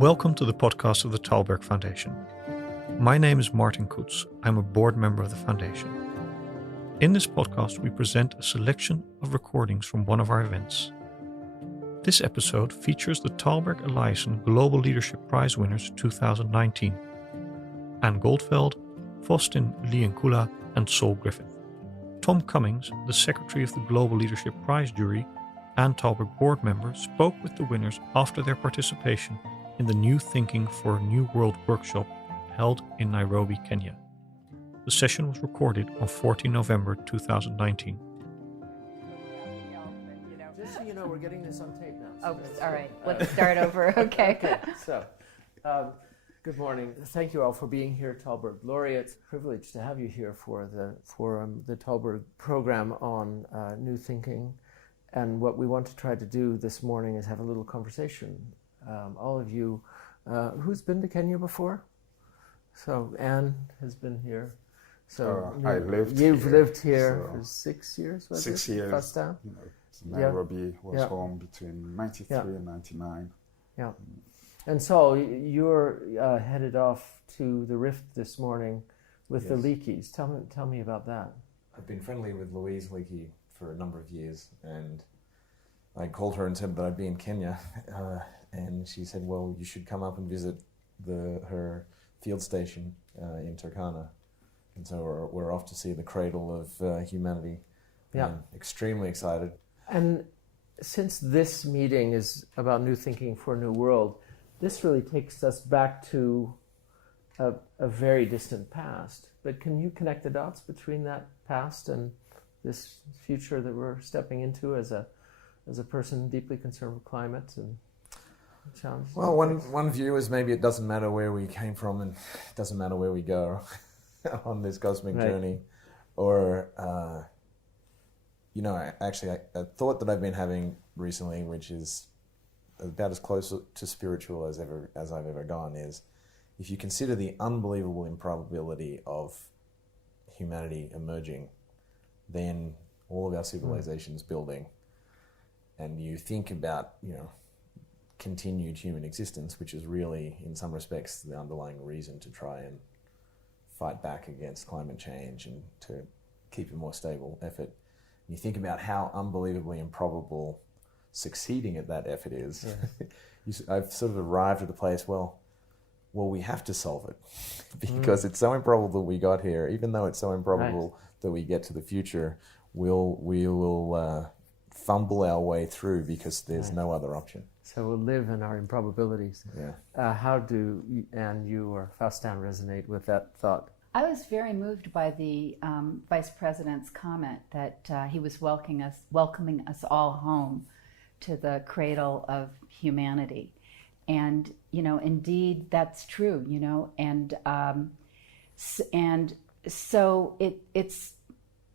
Welcome to the podcast of the Tällberg Foundation. My name is Martin Koets. I'm a board member of the foundation. In this podcast, we present a selection of recordings from one of our events. This episode features the Tällberg Eliasson Global Leadership Prize winners 2019, Anne Goldfeld, Faustin Linyekula, and Saul Griffith. Tom Cummings, the secretary of the Global Leadership Prize jury and Tällberg board member, spoke with the winners after their participation in the New Thinking for a New World workshop held in Nairobi, Kenya. The session was recorded on 14 November 2019. Just so you know, we're getting this on tape now. Oh, all right. Let's start over. Okay. So, good morning. Thank you all for being here at Tällberg Laureate. It's a privilege to have you here for the Tällberg program on New Thinking. And what we want to try to do this morning is have a little conversation. All of you, who's been to Kenya before? So Anne has been here. So you've lived here for 6 years, was it? 6 years. Faustin? Nairobi was home between 93 and 99. Yeah. And so you're headed off to the Rift this morning with the Leakeys. Tell me about that. I've been friendly with Louise Leakey for a number of years, and I called her and said that I'd be in Kenya, and she said, well, you should come up and visit her field station in Turkana. And so we're off to see the cradle of humanity. Yeah. I'm extremely excited. And since this meeting is about New Thinking for a New World, this really takes us back to a very distant past. But can you connect the dots between that past and this future that we're stepping into as a person deeply concerned with climate and challenges? Well, one view is maybe it doesn't matter where we came from and it doesn't matter where we go on this cosmic journey. Or, actually, a thought that I've been having recently, which is about as close to spiritual as I've ever gone, is if you consider the unbelievable improbability of humanity emerging, then all of our civilizations building, and you think about, continued human existence, which is really, in some respects, the underlying reason to try and fight back against climate change and to keep a more stable effort. And you think about how unbelievably improbable succeeding at that effort is. Yeah. I've sort of arrived at the place, well, we have to solve it because it's so improbable that we got here. Even though it's so improbable that we get to the future, we will fumble our way through because there's no other option. So we'll live in our improbabilities. Yeah. How do Anne, you or Faustin resonate with that thought? I was very moved by the Vice President's comment that he was welcoming us all home to the cradle of humanity. And, indeed, that's true, and so it's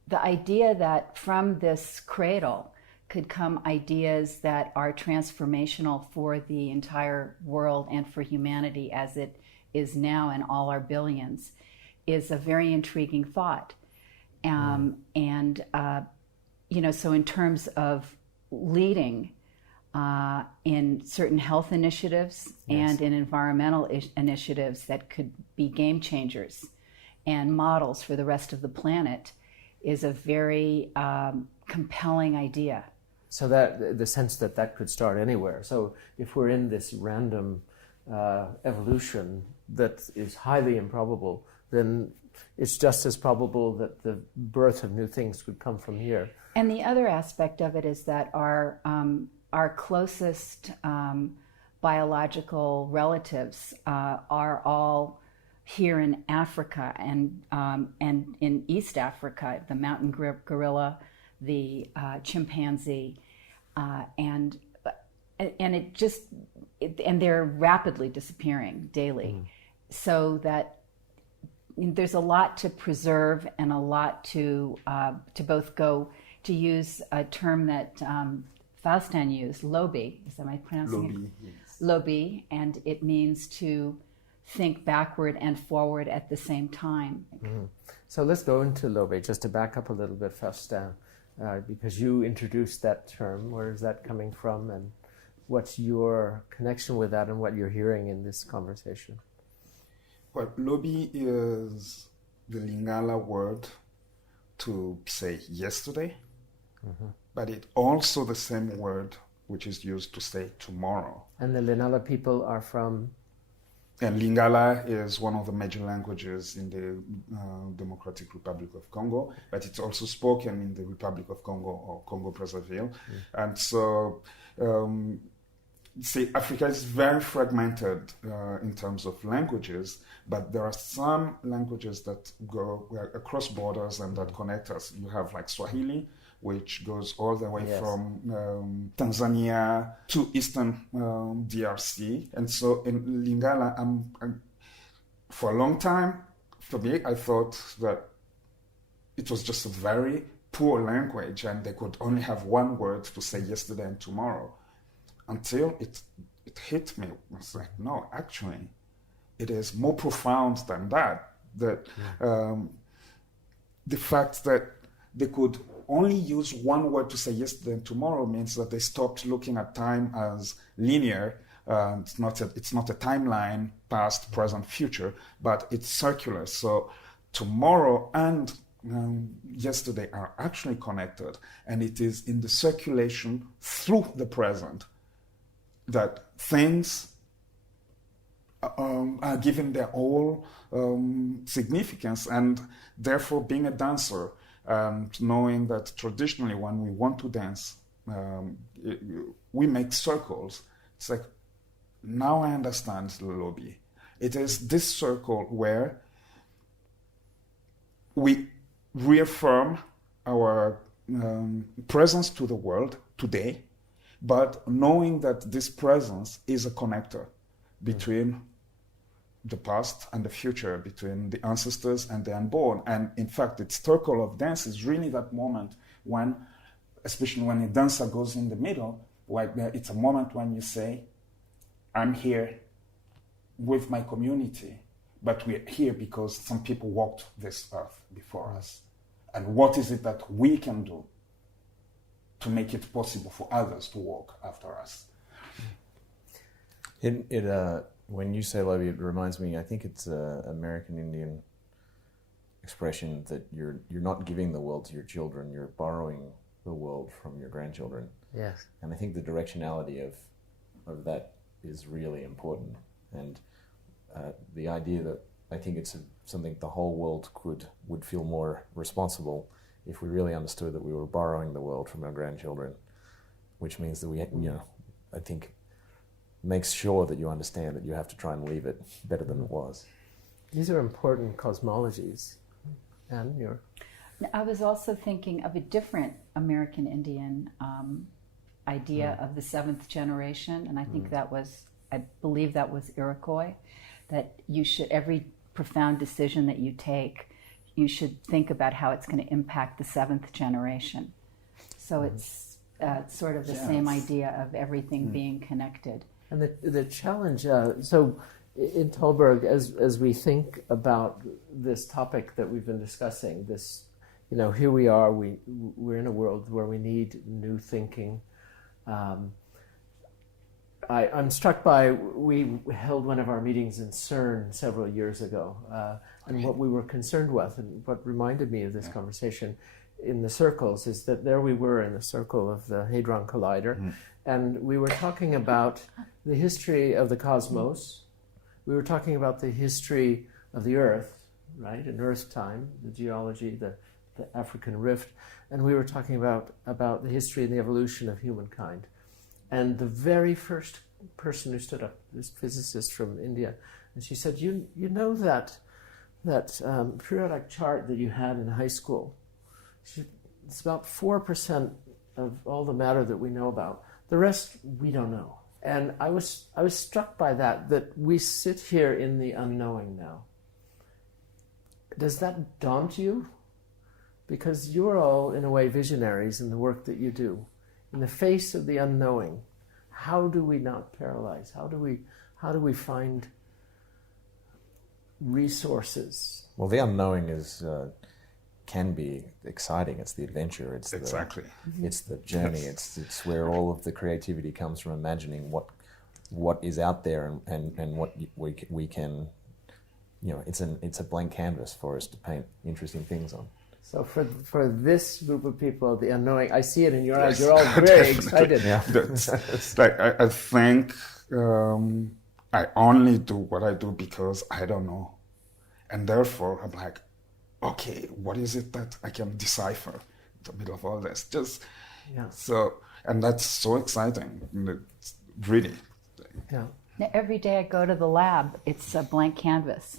the idea that from this cradle could come ideas that are transformational for the entire world and for humanity as it is now in all our billions is a very intriguing thought. So in terms of leading in certain health initiatives and in environmental initiatives that could be game changers and models for the rest of the planet is a very compelling idea. So that the sense that could start anywhere. So if we're in this random evolution that is highly improbable, then it's just as probable that the birth of new things could come from here. And the other aspect of it is that our closest biological relatives are all here in Africa and in East Africa, the mountain gorilla, the chimpanzee, and they're rapidly disappearing daily. So that there's a lot to preserve and a lot to both go, to use a term that Faustin used, Lobi. Is that my pronouncing it? Yes. Lobi, and it means to think backward and forward at the same time. So let's go into Lobi, just to back up a little bit, Faustin, because you introduced that term. Where is that coming from, and what's your connection with that and what you're hearing in this conversation? Well, Lobi is the Lingala word to say yesterday, but it's also the same word which is used to say tomorrow. And the Lenala people are from? And Lingala is one of the major languages in the Democratic Republic of Congo, but it's also spoken in the Republic of Congo or Congo-Brazzaville. And so, see, Africa is very fragmented in terms of languages, but there are some languages that go across borders and that connect us. You have like Swahili, which goes all the way from Tanzania to Eastern DRC. And so in Lingala, for a long time, for me, I thought that it was just a very poor language and they could only have one word to say yesterday and tomorrow. Until it hit me. I was like, no, actually, it is more profound than that. That the fact that they could only use one word to say yesterday and tomorrow means that they stopped looking at time as linear. It's not a timeline, past, present, future, but it's circular. So tomorrow and yesterday are actually connected, and it is in the circulation through the present that things are given their whole significance. And therefore, being a dancer, knowing that traditionally when we want to dance, we make circles. It's like, now I understand the Lobi. It is this circle where we reaffirm our presence to the world today, but knowing that this presence is a connector between the past and the future, between the ancestors and the unborn. And in fact, the circle of dance is really that moment when, especially when a dancer goes in the middle, like it's a moment when you say, I'm here with my community, but we're here because some people walked this earth before us. And what is it that we can do to make it possible for others to walk after us? When you say Lobi, it reminds me, I think it's an American Indian expression that you're not giving the world to your children, you're borrowing the world from your grandchildren. Yes. And I think the directionality of that is really important. And the idea that I think it's something the whole world would feel more responsible if we really understood that we were borrowing the world from our grandchildren, which means that we, I think, makes sure that you understand that you have to try and leave it better than it was. These are important cosmologies. And you're... I was also thinking of a different American Indian idea of the seventh generation, and I think I believe that was Iroquois, that you should, every profound decision that you take, you should think about how it's going to impact the seventh generation. So it's sort of the same idea of everything being connected. And the challenge, so in Tällberg, as we think about this topic that we've been discussing, this, here we are, we're in a world where we need new thinking. I'm struck by, we held one of our meetings in CERN several years ago, and what we were concerned with, and what reminded me of this conversation in the circles, is that there we were in the circle of the Hadron Collider, and we were talking about the history of the cosmos. We were talking about the history of the Earth, right, in Earth time, the geology, the African rift, and we were talking about the history and the evolution of humankind. And the very first person who stood up, this physicist from India, and she said, "You know that periodic chart that you had in high school? It's about 4% of all the matter that we know about. The rest we don't know." And I was struck by that we sit here in the unknowing now. Does that daunt you? Because you're all, in a way, visionaries in the work that you do. In the face of the unknowing, how do we not paralyze? How do we find resources? Well, the unknowing can be exciting. It's the adventure. It's Exactly. It's the journey. Yes. It's where all of the creativity comes from, imagining what is out there and what we can, it's a blank canvas for us to paint interesting things on. So for this group of people, the unknowing, I see it in your eyes. You're all very excited. Yeah. It's like I think I only do what I do because I don't know, and therefore I'm like, okay, what is it that I can decipher in the middle of all this? So, and that's so exciting. It's really. Yeah. Now, every day I go to the lab, it's a blank canvas.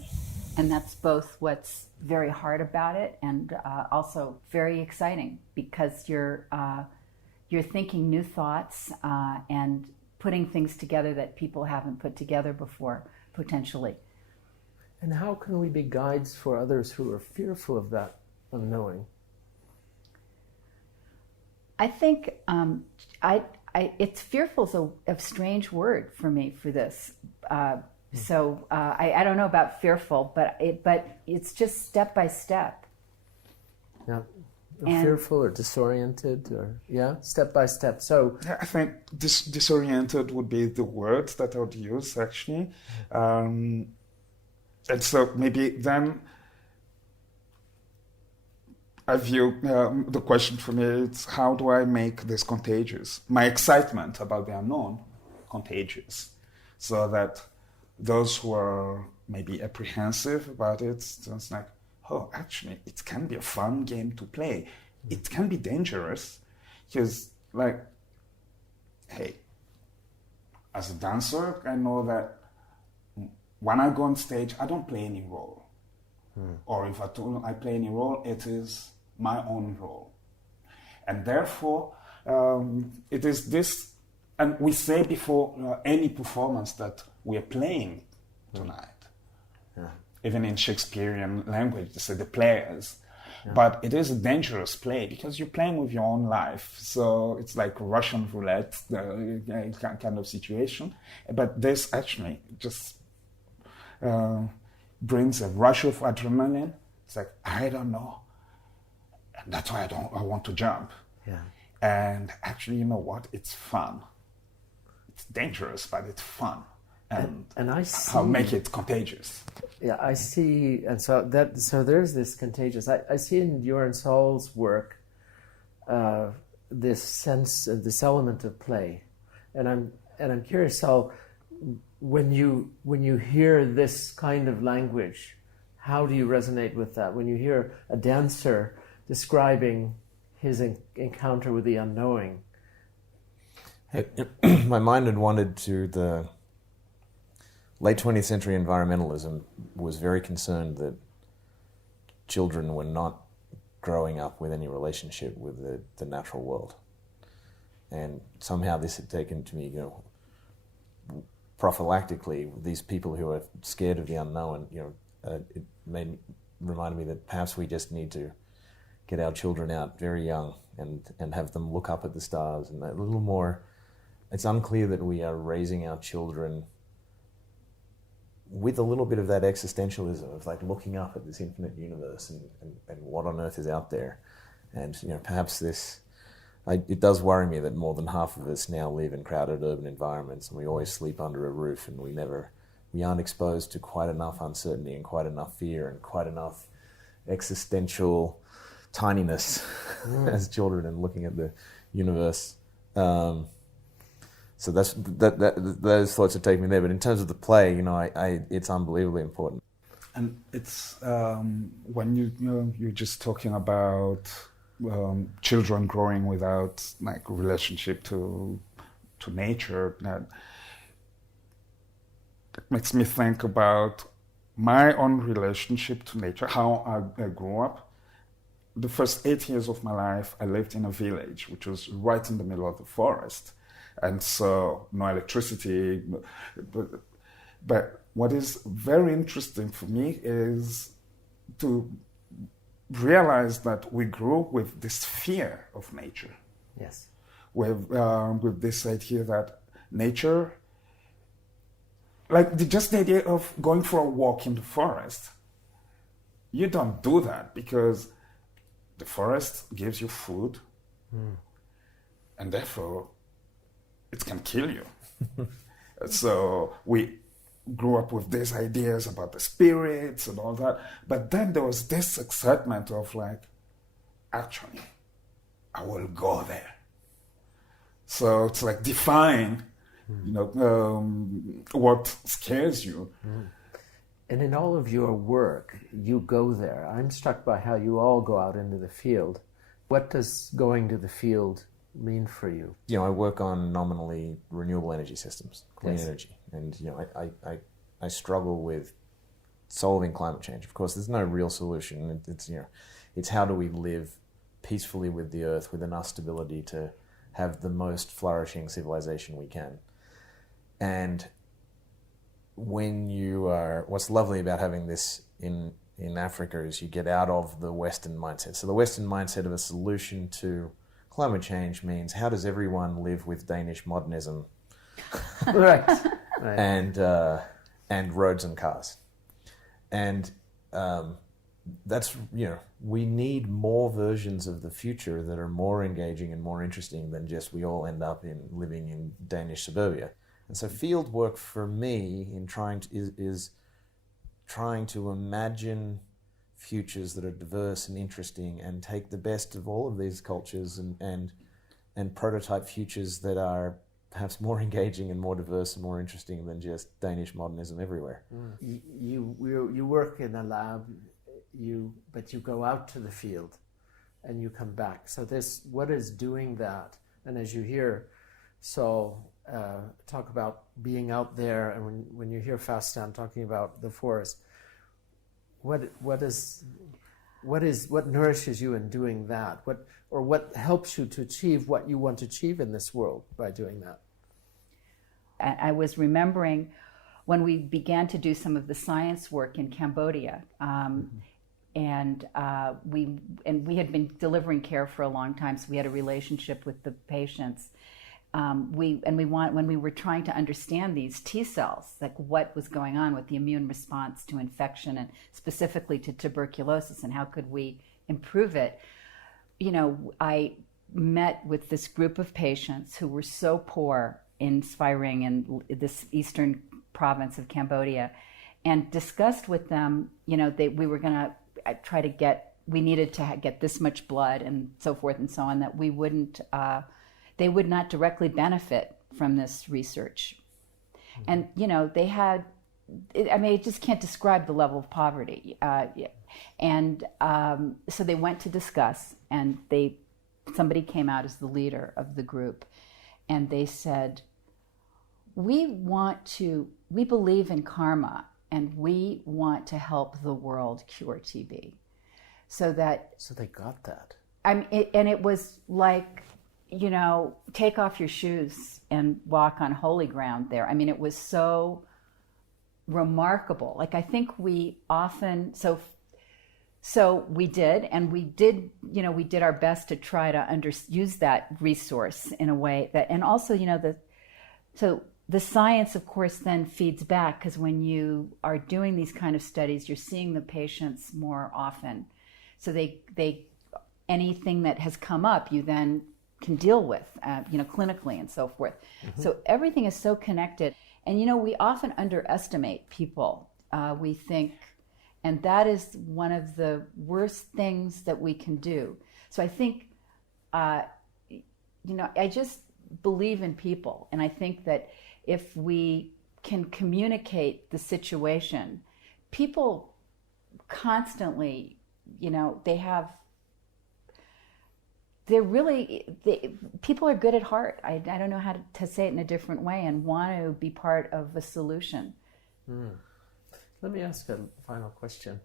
And that's both what's very hard about it and also very exciting, because you're thinking new thoughts and putting things together that people haven't put together before, potentially. And how can we be guides for others who are fearful of that unknowing? I think it's fearful is a strange word for me for this. So I don't know about fearful, but it's just step by step. Yeah, fearful or disoriented, or step by step. So I think disoriented would be the word that I would use actually, and so maybe then I view the question for me is, how do I make this contagious? My excitement about the unknown contagious, so that those who are maybe apprehensive about it, it's like, oh, actually, it can be a fun game to play. It can be dangerous, because, like, hey, as a dancer, I know that when I go on stage, I don't play any role. Or if I play any role, it is my own role. And therefore, it is this, and we say before any performance that we are playing tonight. Yeah. Even in Shakespearean language, they say the players. Yeah. But it is a dangerous play because you're playing with your own life. So it's like Russian roulette kind of situation. But this actually just brings a rush of adrenaline. It's like, I don't know. And that's why I want to jump. Yeah. And actually, you know what? It's fun. It's dangerous, but it's fun. And I see, how make it contagious. Yeah, I see, and so there's this contagious. I see in your and Saul's work this sense, this element of play, and I'm curious, Saul, when you hear this kind of language, how do you resonate with that? When you hear a dancer describing his encounter with the unknowing, my mind had wandered to the late 20th century. Environmentalism was very concerned that children were not growing up with any relationship with the natural world. And somehow this had taken to me, prophylactically, these people who are scared of the unknown, it reminded me that perhaps we just need to get our children out very young and have them look up at the stars and a little more. It's unclear that we are raising our children with a little bit of that existentialism of like looking up at this infinite universe and what on earth is out there. And perhaps it does worry me that more than half of us now live in crowded urban environments, and we always sleep under a roof, and we aren't exposed to quite enough uncertainty and quite enough fear and quite enough existential tininess as children and looking at the universe. So those thoughts are taking me there. But in terms of the play, it's unbelievably important. And it's when you're just talking about children growing without like relationship to nature. That makes me think about my own relationship to nature. How I grew up. The first 8 years of my life, I lived in a village which was right in the middle of the forest. And so no electricity. But what is very interesting for me is to realize that we grew with this fear of nature. Yes. With this idea that nature, like just the idea of going for a walk in the forest, you don't do that because The forest gives you food, and therefore it can kill you. So we grew up with these ideas about the spirits and all that. But then there was this excitement of like, actually, I will go there. So it's like defying, what scares you. And in all of your work, you go there. I'm struck by how you all go out into the field. What does going to the field mean for you? I work on nominally renewable energy systems, clean Yes. energy. And, I struggle with solving climate change. Of course, there's no real solution. It's how do we live peacefully with the earth with enough stability to have the most flourishing civilization we can. And what's lovely about having this in Africa is you get out of the Western mindset. So the Western mindset of a solution to climate change means how does everyone live with Danish modernism Right. and roads and cars. And that's, we need more versions of the future that are more engaging and more interesting than just we all end up living in Danish suburbia. And so field work for me is trying to imagine futures that are diverse and interesting and take the best of all of these cultures and prototype futures that are perhaps more engaging and more diverse and more interesting than just Danish modernism everywhere. You work in a lab, but you go out to the field and you come back. So what is doing that? And as you hear Saul talk about being out there, and when you hear Faustin talking about the forest, what nourishes you in doing that? What helps you to achieve what you want to achieve in this world by doing that? I was remembering when we began to do some of the science work in Cambodia, and we had been delivering care for a long time, so we had a relationship with the patients. When we were trying to understand these T cells, like what was going on with the immune response to infection and specifically to tuberculosis, and how could we improve it, I met with this group of patients who were so poor in Svay and this eastern province of Cambodia, and discussed with them, we were going to try to we needed to get this much blood and so forth and so on, that we wouldn't, they would not directly benefit from this research. And, they had, I just can't describe the level of poverty. So they went to discuss, and somebody came out as the leader of the group, and they said, we believe in karma, and we want to help the world cure TB. So they got that. And it was like, take off your shoes and walk on holy ground there. It was so remarkable. Like, I think we often, so we did our best to try to use that resource in a way that, and also, the science, of course, then feeds back, because when you are doing these kind of studies, you're seeing the patients more often. So anything that has come up, you then can deal with, clinically and so forth. Mm-hmm. So everything is so connected. And, we often underestimate people. We think, and that is one of the worst things that we can do. So I think, I just believe in people. And I think that if we can communicate the situation, people constantly, people are good at heart. I don't know how to say it in a different way, and want to be part of a solution. Let me ask a final question.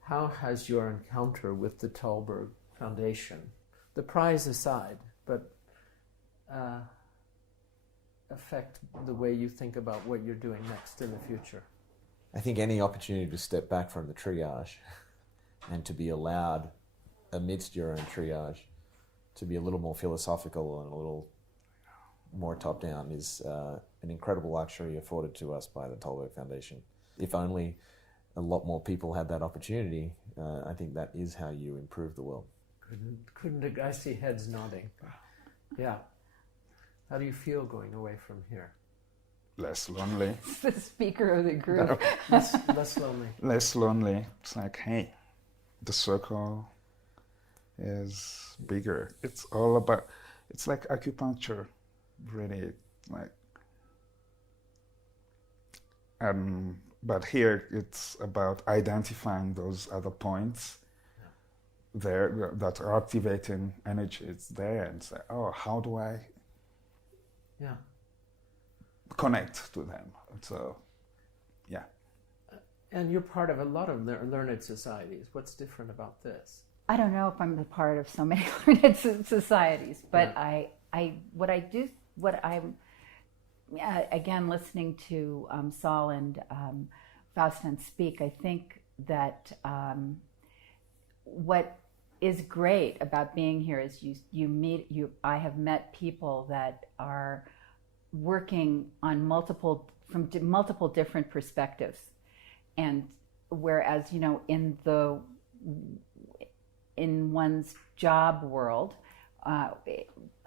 How has your encounter with the Tällberg Foundation, the prize aside, but affect the way you think about what you're doing next in the future? I think any opportunity to step back from the triage and to be allowed, amidst your own triage, to be a little more philosophical and a little more top-down is an incredible luxury afforded to us by the Tällberg Foundation. If only a lot more people had that opportunity, I think that is how you improve the world. Couldn't. I see heads nodding. Yeah. How do you feel going away from here? Less lonely. The speaker of the group. Less lonely. Less lonely. It's like, hey, the circle is bigger. It's all about, it's like acupuncture, really, like, but here it's about identifying those other points there that are activating energy. It's there, and say, oh, how do I connect to them? So, yeah. And you're part of a lot of learned societies. What's different about this? I don't know if I'm a part of so many learned societies, but again, listening to Saul and Faustin speak, I think that what is great about being here is I have met people that are working on multiple different perspectives, and whereas in one's job world,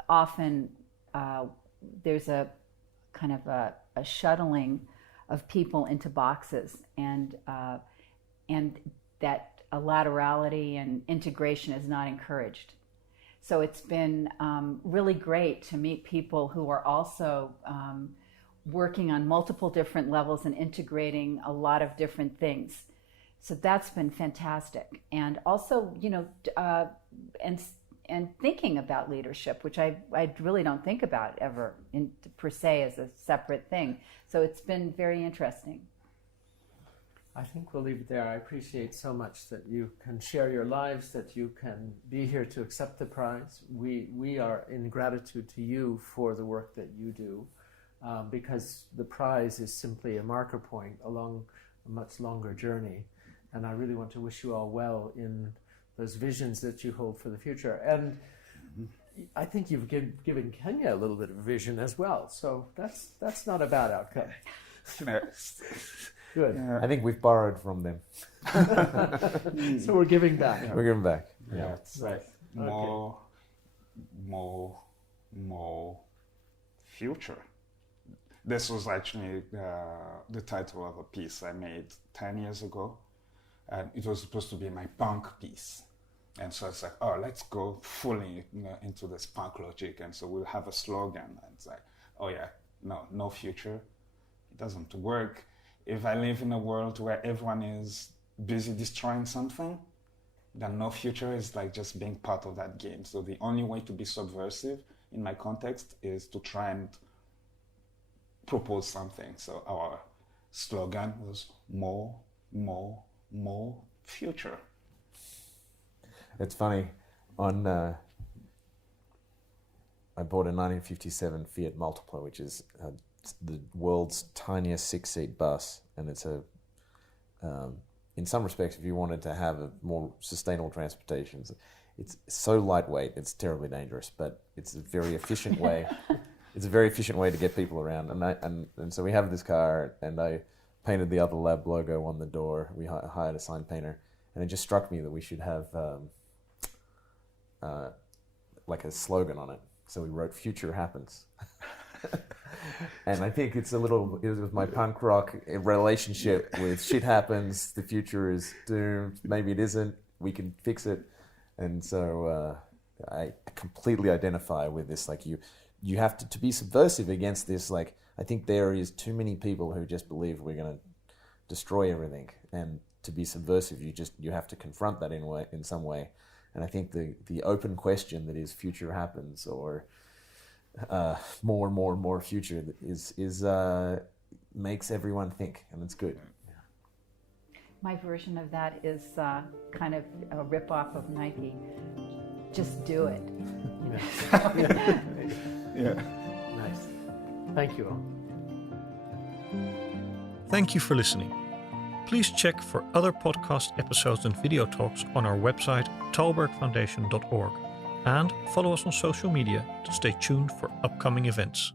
often there's a kind of a shuttling of people into boxes, and that a laterality and integration is not encouraged. So it's been really great to meet people who are also working on multiple different levels and integrating a lot of different things. So that's been fantastic. And also, and thinking about leadership, which I really don't think about ever per se as a separate thing. So it's been very interesting. I think we'll leave it there. I appreciate so much that you can share your lives, that you can be here to accept the prize. We are in gratitude to you for the work that you do, because the prize is simply a marker point along a much longer journey. And I really want to wish you all well in those visions that you hold for the future. And I think you've given Kenya a little bit of vision as well. So that's not a bad outcome. Good. I think we've borrowed from them. So we're giving back. We're giving back. Yeah. Right. More future. This was actually the title of a piece I made 10 years ago. And it was supposed to be my punk piece. And so it's like, oh, let's go fully into this punk logic. And so we'll have a slogan. And it's like, oh yeah, no future. It doesn't work. If I live in a world where everyone is busy destroying something, then no future is like just being part of that game. So the only way to be subversive in my context is to try and propose something. So our slogan was more future. It's funny. I bought a 1957 Fiat Multipla, which is the world's tiniest 6-seat bus, and it's in some respects, if you wanted to have a more sustainable transportation, it's so lightweight, it's terribly dangerous, but it's a very efficient way. It's a very efficient way to get people around, and so we have this car, and I painted the Other Lab logo on the door. We hired a sign painter, and it just struck me that we should have like a slogan on it. So we wrote "Future Happens." And I think it was my punk rock relationship with shit happens, the future is doomed, maybe it isn't, we can fix it. And so I completely identify with this, like you have to be subversive against this. Like, I think there is too many people who just believe we're going to destroy everything, and to be subversive, you have to confront that in some way. And I think the open question that is future happens, or more and more future is makes everyone think, and it's good. My version of that is kind of a rip-off of Nike. Just do it. Yeah. Nice. Thank you all. Thank you for listening. Please check for other podcast episodes and video talks on our website, tällbergfoundation.org, and follow us on social media to stay tuned for upcoming events.